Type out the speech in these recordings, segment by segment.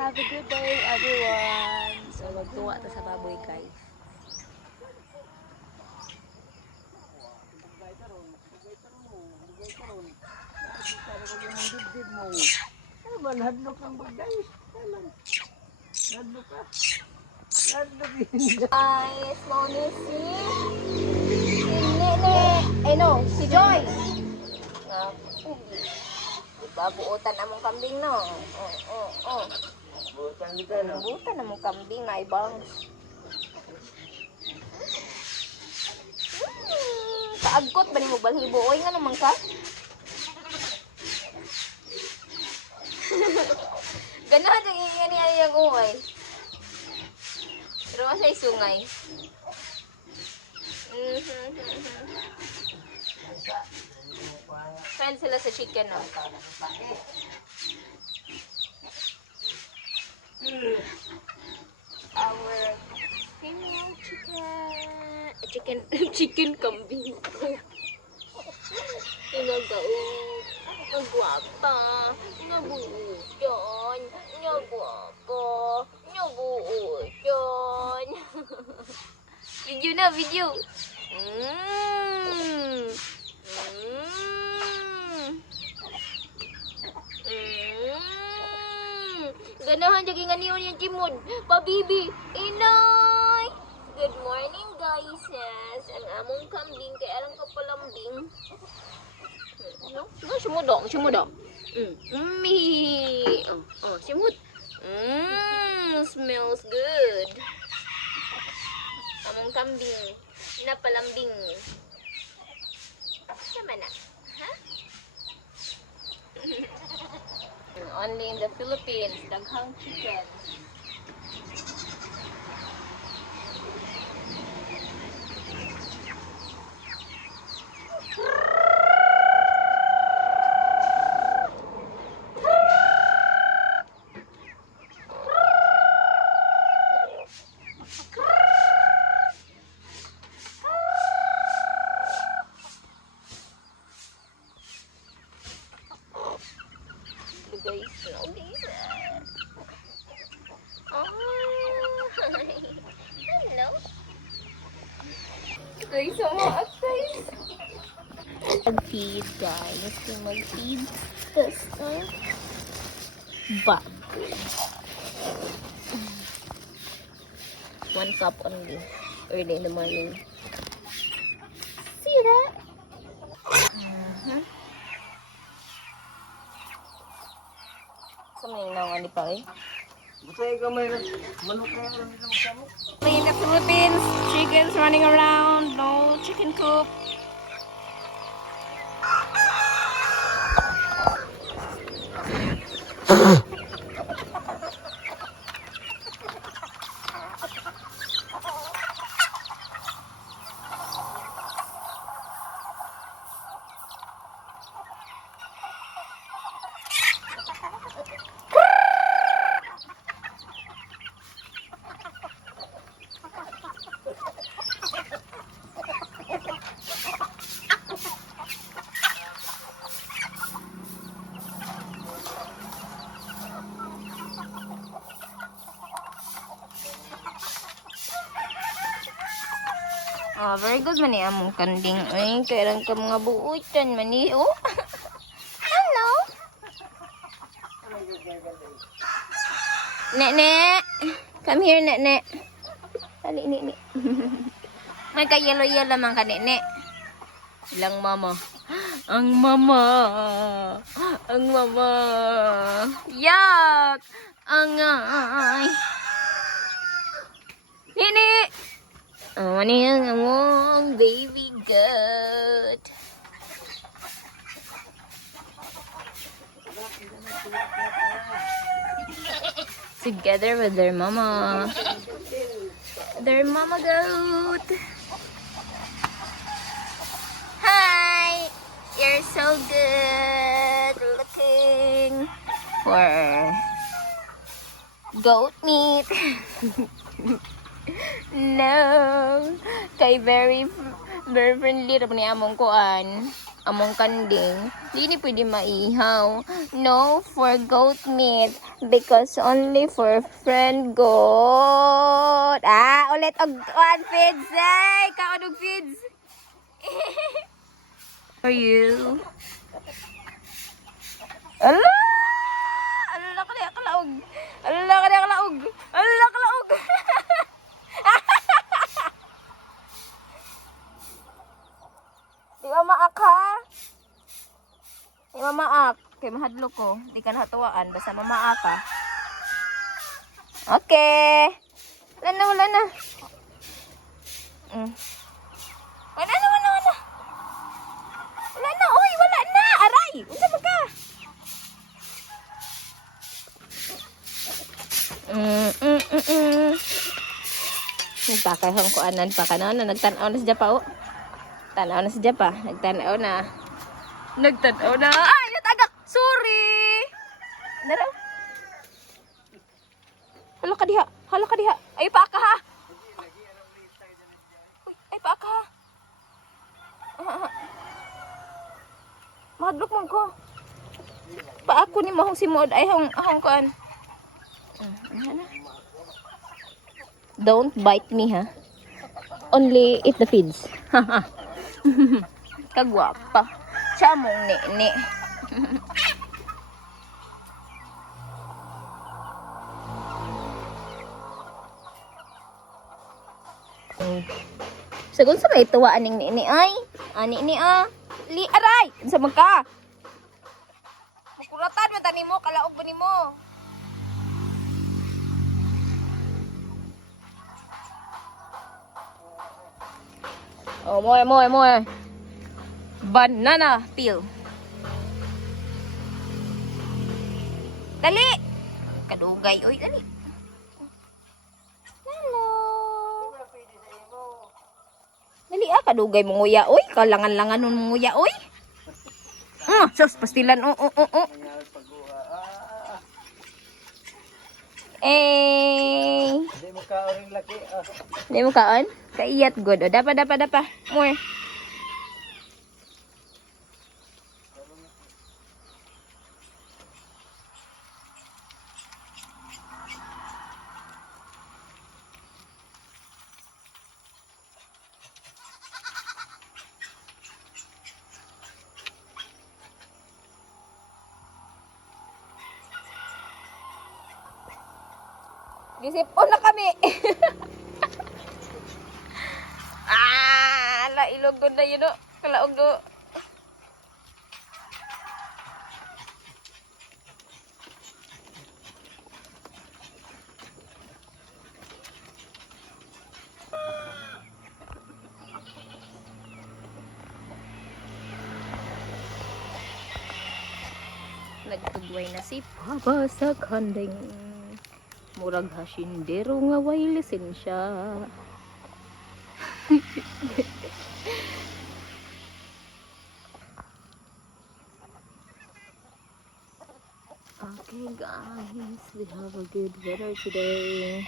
Have a good day, everyone. So, magtuwa ta sa baboy, guys. Guys, mau ni si Nene, no, si Joy. Ipabuutan na mong kambing, no? Buutan na mong kambing na ibang. Kaagkot ba ni mo balhibo? Oy, nga naman ka? Ganahan ang iyan niya yung uway. Pero masay sungay. Friend sila sa chicken, no? Our female chicken kambing. Inagaot, nagwapa, nabuot yun, nagwapa, nabuot yun. Video na, video. Ganahan jagi nga niyo yung timod. Pabibi, inay. Good morning, guys. Yes, ang among kambing kay alang kapalambing. No, sumudong. Simut. Smells good. Among kambing na palambing. Sama na. Ha? Only in the Philippines, daghang chicken. Guys, no, guys. Hello. Guys, guys. Mag-feed, guys. Mag-feed. This bag. 1 cup only. Early in the morning. See that? May naman ni pa eh. Butay ka may manok kaya rin nila magsama. In the Philippines, chickens running around, no chicken coop. Very good man among kanding. Ay, kailan ka mga buutan man oh. Hello. Nek. Come here, nek. Dali, nek. May ka yellow man ka, nek. Ilang mama. Ang mama. Yak. Angay. Nek. Oh, ano yung among baby goat. Together with their mama. Their mama goat. Hi! You're so good looking for goat meat. No. Kay very friendly ra ni among kuan. among kanding, di ni pwede maihaw. No for goat meat because only for friend goat. Ah, ulit og one feeds. Ay, kaon og feeds. For you. Ala! Ala ka diha kalaog. Ala ka diha kalaog. Ala kalaog. Di ba maak ha? Di ba maak? Kaya mahadlo ko. Di ka natuwaan. Basta mamaak ka. Okay. Wala na, wala na. Wala na, wala na. Wala na, oy, wala na. Aray, unsa ba ka? Nagpakahang ko anan pa ka na. Nagtanaw na sa Japa, oh. Tanaw na sa Japa. Nagtanaw na. Nagtanaw na. Ay, natagak. Sorry. Dara. Hala ka diha. Hala ka diha. Ay, pa ka ha. Ay, pa ka ha. Mahadlok man ko. Pa ako ni mahong simod. Ay, ahong kuan. Don't bite me, ha? Only eat the feeds. Kagwapa. Siya mong nene. Sagun sa may tuwa aning nene ay. Ani ni Li aray. Sa magka. Mukuratan man tani mo, kalaog ba nimo? Oh, moy. Banana peel. Dali. Kadugay, oy, dali. Hello. Dali kadugay mo nguya, oy. Kalangan-langan mo nguya, oy. Sus, pastilan, Hindi mo kaon ring laki. Hindi mo kaon? Kaiyat good. O, dapa. More. Gisipon na kami. Ala ilugod na yun o. Kalaog do. Nagtugway na si Papa sa kanding. Murag hasindero nga way lisensya. Okay guys, we have a good weather today.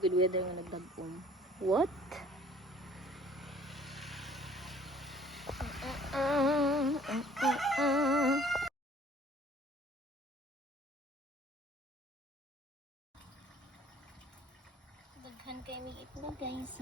Good weather nga nagdagom. What? Daghan kay mig itlog guys.